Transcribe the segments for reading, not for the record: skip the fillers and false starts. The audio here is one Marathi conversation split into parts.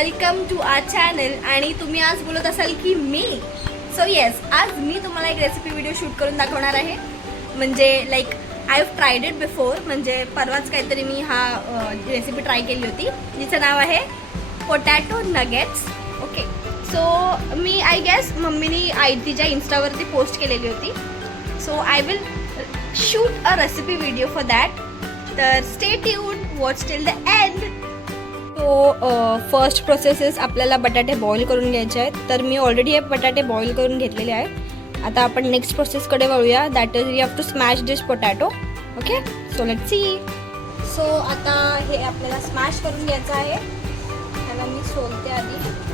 Welcome to our channel. आणि तुम्ही आज बोलत असाल की मी, सो येस, आज मी तुम्हाला एक रेसिपी व्हिडिओ शूट करून दाखवणार आहे. म्हणजे like I have tried it before. म्हणजे परवाच काहीतरी मी हा रेसिपी ट्राय केली होती, जिचं नाव आहे पोटॅटो नगेट्स. ओके, सो मी आय गेस मम्मीनी तिच्या इन्स्टावरती पोस्ट केलेली होती. So I will shoot a recipe video for that. तर stay tuned, watch till the end. तो फर्स्ट प्रोसेस आपल्याला बटाटे बॉईल करून घ्यायचे आहेत. तर मी ऑलरेडी हे बटाटे बॉईल करून घेतलेले आहेत. आता आपण नेक्स्ट प्रोसेसकडे वळूया. That is you have to smash this potato. Okay, so let's see. So आता हे आपल्याला स्मॅश करून घ्यायचं आहे. त्याला मी सोलते आधी.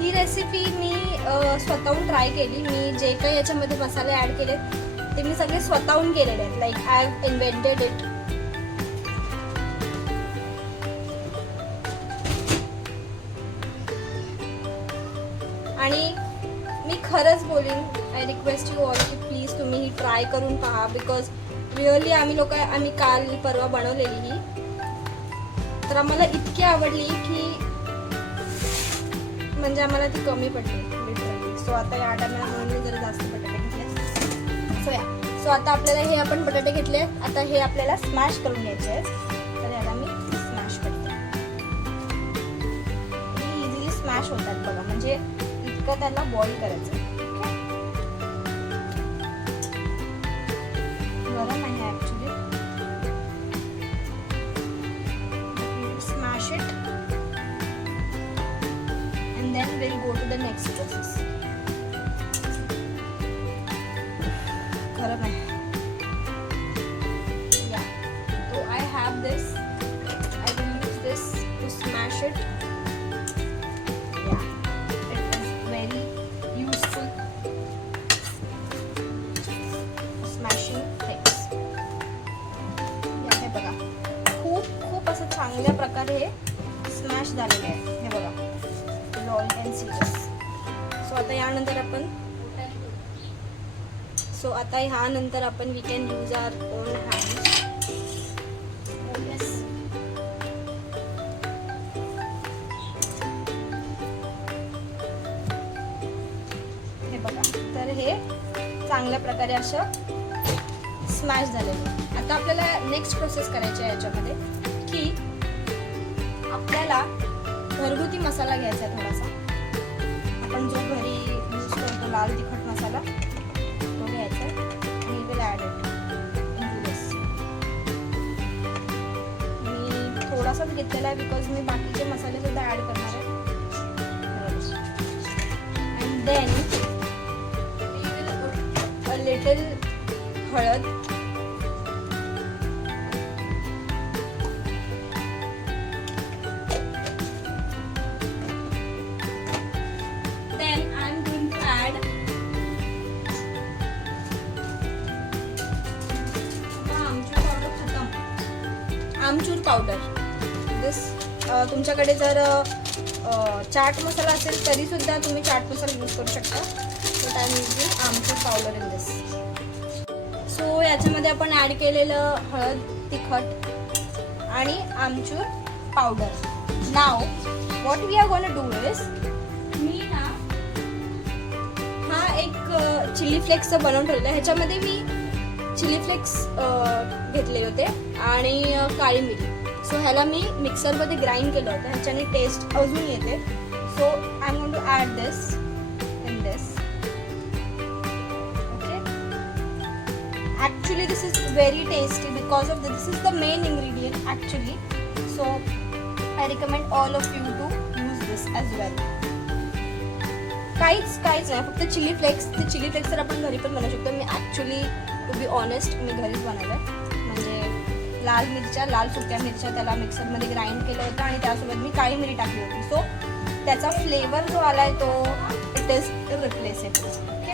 ही रेसिपी मी स्वतःहून ट्राय केली. मी जे काही याच्यामध्ये मसाले ॲड केले ते मी सगळे स्वतःहून केलेले आहेत. Like I have invented it. आणि मी खरंच बोलीन, आय रिक्वेस्ट यू ऑल की प्लीज तुम्ही ही ट्राय करून पहा. बिकॉज रिअली आम्ही काल परवा बनवलेली ही, तर आम्हाला इतकी आवडली की म्हणजे आम्हाला ती कमी पडली लिटरली. सो आता या टायमाला म्हणून मी जरा जास्त बटाटे घेतले. सो आता आपल्याला हे आपण बटाटे घेतले. आता हे आपल्याला स्मॅश करून घ्यायचे आहेत. तर याला मी स्मॅश करते. इझिली स्मॅश होतात बघा. म्हणजे इतकं त्याला बॉईल करायचं. गरम आहे actually. Smash it. Then we'll go to the next process. गरम आहे. Yeah. So I have this. I will use this to smash it. Yeah. It is very useful. Smashing things. Yeah, हे बघा. खूप असं चांगल्या प्रकारे हे स्मॅश झालेले आहे. हे बघा. All can see this. So आता यानंतर आपण we can use our own hands. Oh yes. हे बघा. तर हे चांगल्या प्रकारे असं स्मॅश झालेलं. आता आपल्याला नेक्स्ट प्रोसेस करायची आहे याच्यामध्ये की आपल्याला घरगुती मसाला घ्यायचा आहे थोडासा. आपण जो घरी यूज करतो लाल तिखट मसाला तो घ्यायचा आहे. मी will add it into this. मी थोडासाच घेतलेला आहे बिकॉज मी बाकीचे मसाले सुद्धा ॲड करणार आहे. And then we will put a little halad. Amchur powder. दिस तुमच्याकडे जर चाट मसाला असेल तरी सुद्धा तुम्ही चाट मसाला यूज करू शकता. But I am using amchur powder in this. So याच्यामध्ये आपण ॲड केलेलं हळद, तिखट आणि आमचूर powder. Now what we are gonna do is, मी ना हा एक चिली फ्लेक्सचं बनवून ठेवलं. ह्याच्यामध्ये मी चिली फ्लेक्स घेतले होते आणि काळी मिरी. सो ह्याला मी मिक्सरमध्ये ग्राइंड केलं होतं. ह्याच्याने टेस्ट अजून येते. So I am going to add this in this. Okay, actually this is very tasty because of this is the main ingredient actually. So I recommend all of you to use this as well. काहीच नाही, फक्त चिली फ्लेक्स. ते चिली फ्लेक्स तर आपण घरी पण बनवू शकतो. मी ॲक्च्युली टू बी ऑनेस्ट मी घरीच बनवलं. म्हणजे लाल सुक्या मिरच्या त्याला मिक्सरमध्ये ग्राइंड केलं होतं आणि त्यासोबत मी काळी मिरी टाकली होती. सो त्याचा फ्लेवर जो आलाय तो it is replaceable. Okay,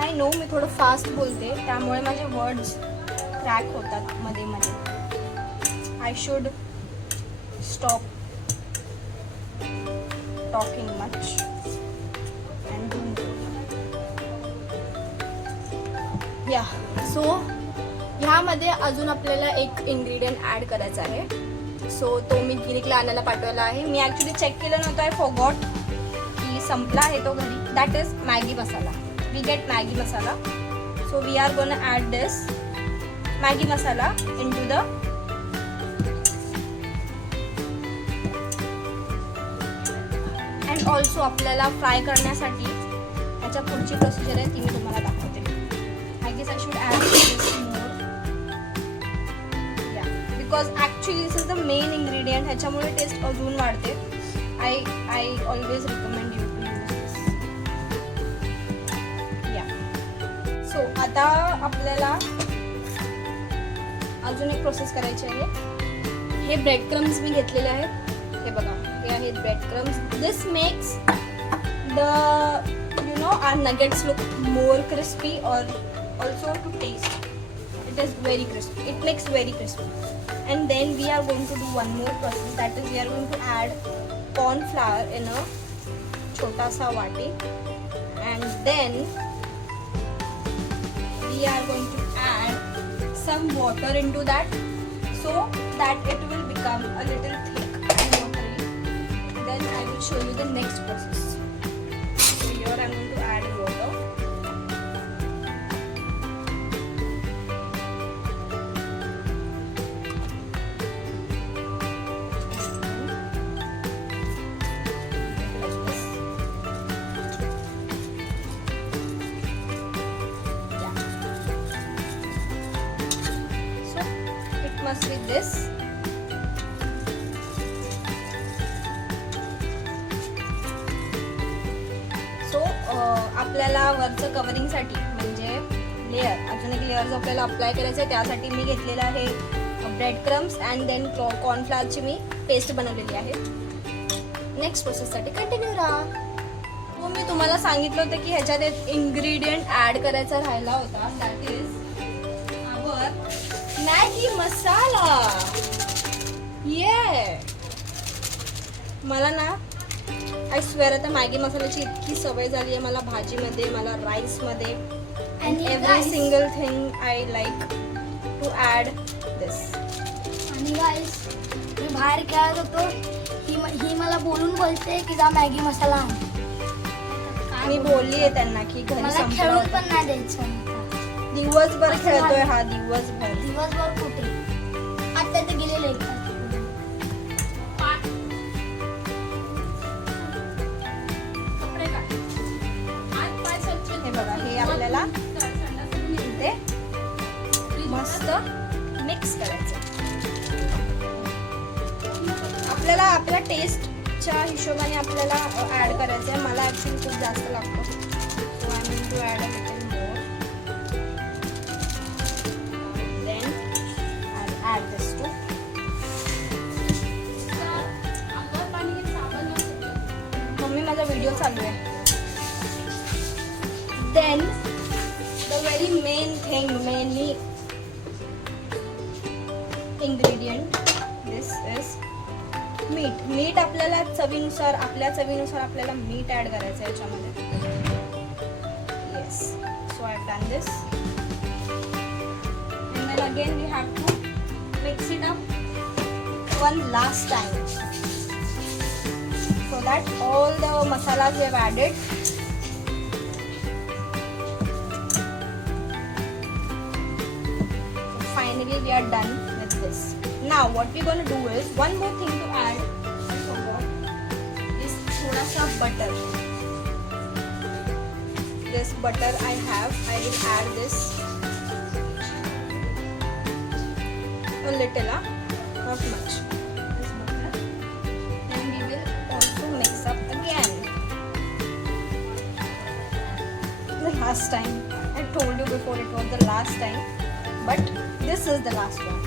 I know मी थोडं फास्ट बोलते त्यामुळे माझे वर्ड्स क्रॅक होतात मध्ये मध्ये. I should stop talking much and doing good. Yeah, so ह्यामध्ये अजून आपल्याला एक इन्ग्रेडियंट ॲड करायचा आहे. सो तो मी गिरिकला आणायला पाठवला आहे. मी ॲक्च्युली चेक केलं नव्हतं, आय फॉरगॉट की संपला आहे तो घरी. That is Maggi masala. We get Maggi masala. So we are gonna add this Maggi masala in to the and also आपल्याला फ्राय करण्यासाठी ह्याच्या पुढची प्रोसिजर आहे ती मी तुम्हाला दाखवते. I guess I should add this more, yeah because actually this is the main ingredient. ह्याच्यामुळे टेस्ट अजून वाढते. I always recommend you to use this. Yeah so आता आपल्याला अजून एक प्रोसेस करायची आहे. हे ब्रेड क्रम्स मी घेतलेले आहेत. हे बघा, हे आहेत bread crumbs. This makes the our nuggets look more crispy or also to taste. It is very crispy. It makes very crispy. And then we are going to do one more process. That is, we are going to add corn flour in a chota sa wati. And then we are going to add some water into that so that it will become a little thick and watery. Then I will show you the next process. So here I am going to add water. With this, so आपल्याला वरचं कव्हरिंगसाठी म्हणजे लेअर, अजून एक लेअर जो आपल्याला अप्लाय करायचं आहे त्यासाठी मी घेतलेलं आहे ब्रेड क्रम्स अँड देन कॉर्नफ्लॉवरची मी पेस्ट बनवलेली आहे. नेक्स्ट प्रोसेससाठी कंटिन्यू राहा. हो, मी तुम्हाला सांगितलं होतं की ह्याच्यात एक इन्ग्रेडियंट ॲड करायचा राहिला होता. दॅट इज आवर मॅगी मसाला. ये मला ना आय स्वेअर आता मॅगी मसाल्याची इतकी सवय झाली आहे मला. भाजीमध्ये, मला राईसमध्ये, and every single thing I like to add this. आणि गाईस, मी बाहेर खेळत होतो, ही मला बोलते की जा मॅगी मसाला आण. मी बोलली आहे त्यांना की घरी मला खेळून पण नाही द्यायचं. दिवसभर खेळतोय हा, दिवसभर कुठे आता ते गेलेले. हे बघा, हे आपल्याला इथे मस्त मिक्स करायचं. आपल्याला आपल्या टेस्टच्या हिशोबाने आपल्याला ऍड करायचं आहे. मला ऍक्च्युली खूप जास्त लागतो, so I mean to add a little more. Add this too. Mummy माझा व्हिडिओ चालू आहे. Then the very main thing, mainly ingredient, this is मीठ. मीठ आपल्याला चवीनुसार, आपल्या चवीनुसार आपल्याला मीठ ऍड करायचं आहे याच्यामध्ये. Yes, so I've done this. And then again we have to mix it up one last time so that all the masalas we have added so finally we are done with this. Now what we're going to do is one more thing to add. I forgot is thoda sa butter. This butter I have, I will add this a little, not much. This butter. And we will also mix up again. The last time, I told you before it was the last time, but this is the last one.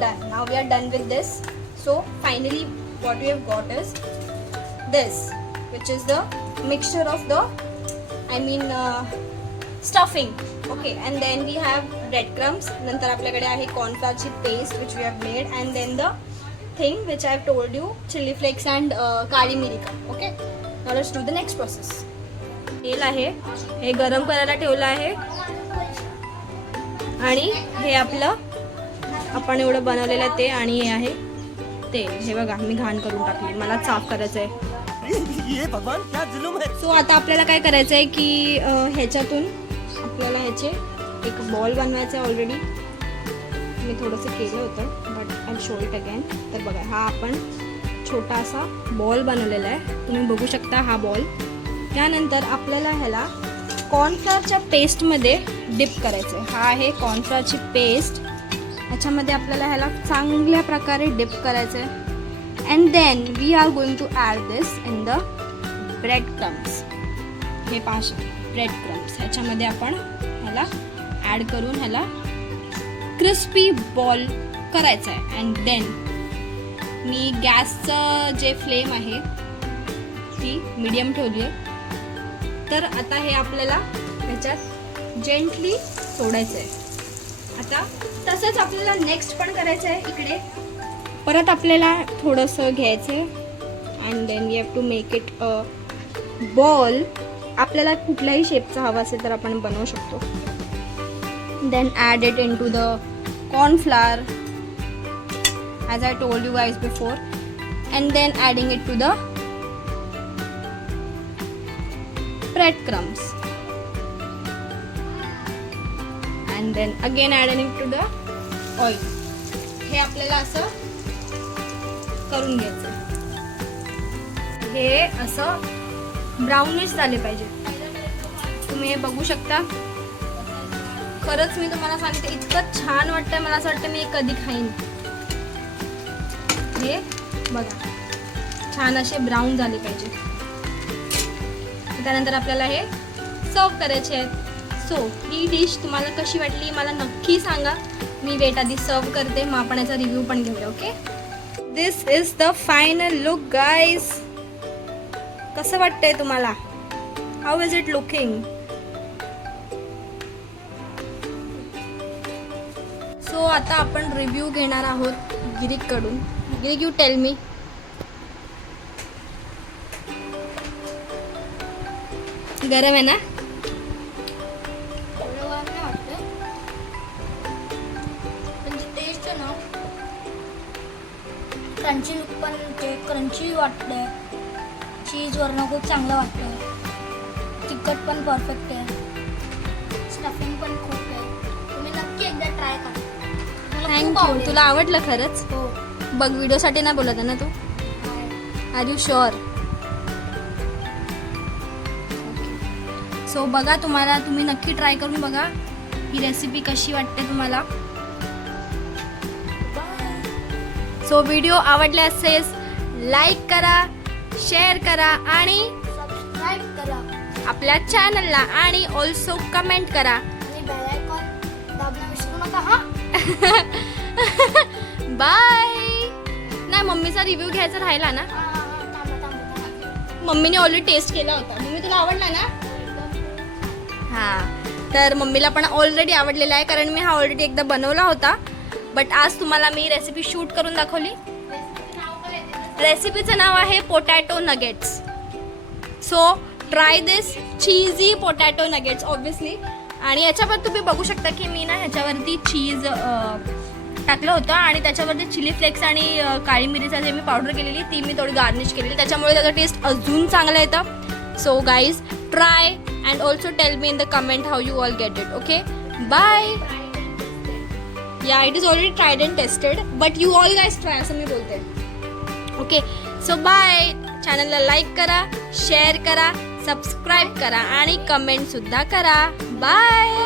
Done. Now we are done with this. So finally what we have got is this, which is the mixture of the, stuffing. Okay, and then we have bread crumbs. नंतर आपल्याकडे आहे cornflour ची paste which we have made, and then the thing which I've told you, chili flakes and काळी मिरी का. Okay, now let's do the next process. तेल आहे, हे गरम करायला ठेवलं आहे आणि हे आपलं आपण एवढं बनवलेलं ते आणि हे आहे तेल. हे बघा मी घाण करून टाकली, मला साफ करायचं आहे. ये भगवान क्या जुलूम है. सो आता आपल्याला काय करायचं आहे की ह्याच्यातून आपल्याला ह्याचे एक बॉल बनवायचा आहे. ऑलरेडी मी थोडंसं केलं होतं but I show it again. तर बघा हा आपण छोटा असा बॉल बनवलेला आहे, तुम्ही बघू शकता हा बॉल. त्यानंतर आपल्याला ह्याला कॉर्नफ्लॉवरच्या पेस्टमध्ये डिप करायचं आहे. हा आहे कॉर्नफ्लॉवरची पेस्ट, ह्याच्यामध्ये आपल्याला ह्याला चांगल्या प्रकारे डिप करायचं आहे. And then we are going to add this in the bread crumbs. हे पाच ब्रेड क्रम्स ह्याच्यामध्ये आपण ह्याला ॲड करून ह्याला क्रिस्पी बॉल करायचा आहे. अँड देन मी गॅसचं जे फ्लेम आहे ती मीडियम ठेवली आहे. तर आता हे आपल्याला ह्याच्यात जेंटली सोडायचं आहे. आता तसंच आपल्याला नेक्स्ट पण करायचं आहे. इकडे परत आपल्याला थोडंसं घ्यायचं आहे and then we have to make it a ball. आपल्याला कुठल्याही शेपचा हवा असेल तर आपण बनवू शकतो. Then add it in to the cornflour as I told you guys before. And then adding it to the bread crumbs and then again adding it to the oil. हे आपल्याला असं करून घ्यायचं. हे असं ब्राउनिश झाले पाहिजे. तुम्ही हे बघू शकता. खरंच मी तुम्हाला सांगते इतकं छान वाटतंय, मला असं वाटतं मी हे कधी खाईन. हे बघा छान असे ब्राऊन झाले पाहिजे. त्यानंतर आपल्याला हे सर्व करायचे आहेत. सो ही डिश तुम्हाला कशी वाटली मला नक्की सांगा. मी वेट आधी सर्व करते, मग आपण याचा रिव्ह्यू पण घेऊया. Okay, this is the final look guys. कसं वाटतंय तुम्हाला? How is it looking? So आता आपण रिव्ह्यू घेणार आहोत गिरीकडून. गिरीक, यू टेल मी. गरम आहे ना? एवढं वाट नाही वाटतं, पण टेस्ट आहे ना क्रंची लुक पण ते क्रंची वाटतंय. चीजवरनं खूप चांगलं वाटतं. तिखट पण परफेक्ट आहे. स्टफिंग पण खूप आहे. तुम्ही नक्की एकदा ट्राय करा. मला खूप थँक्यू. आवडेल. तुला आवडलं खरंच? हो. बघ व्हिडिओसाठी ना बोलत आहे ना तू? Are you sure? सो बघा, तुम्ही नक्की ट्राय करून बघा ही रेसिपी कशी वाटते तुम्हाला. सो व्हिडिओ आवडले असेल लाईक करा, शेअर करा आणि सबस्क्राईब करा आपल्या चॅनलला आणि ऑल्सो कमेंट करा. आणि बेल आयकॉन दाबणं विसरू नका. हा बाय. नाही, मम्मीचा रिव्ह्यू घ्यायचा राहिला ना. मम्मीने ऑलरेडी टेस्ट केला होता. मम्मी तुला आवडला ना? हां, तर मम्मीला पण ऑलरेडी आवडलेला आहे कारण मी हा ऑलरेडी एकदा बनवला होता. बट आज तुम्हाला मी रेसिपी शूट करून दाखवली. रेसिपीचं नाव आहे पोटॅटो नगेट्स. सो ट्राय दिस चीजी पोटॅटो नगेट्स ऑब्विसली. आणि याच्यावर तुम्ही बघू शकता की मी ना ह्याच्यावरती चीज टाकलं होतं आणि त्याच्यावरती चिली फ्लेक्स आणि काळी मिरीचा जे मी पावडर केलेली ती मी थोडी गार्निश केलेली, त्याच्यामुळे त्याचा टेस्ट अजून चांगला येतं. So guys try and also tell me in the comment how you all get it. Okay, bye. Yeah, it is already tried and tested but you all guys try असं मी बोलते. Okay, so bye. चॅनलला लाईक करा, शेअर करा, सबस्क्राईब करा आणि कमेंट सुद्धा करा. बाय.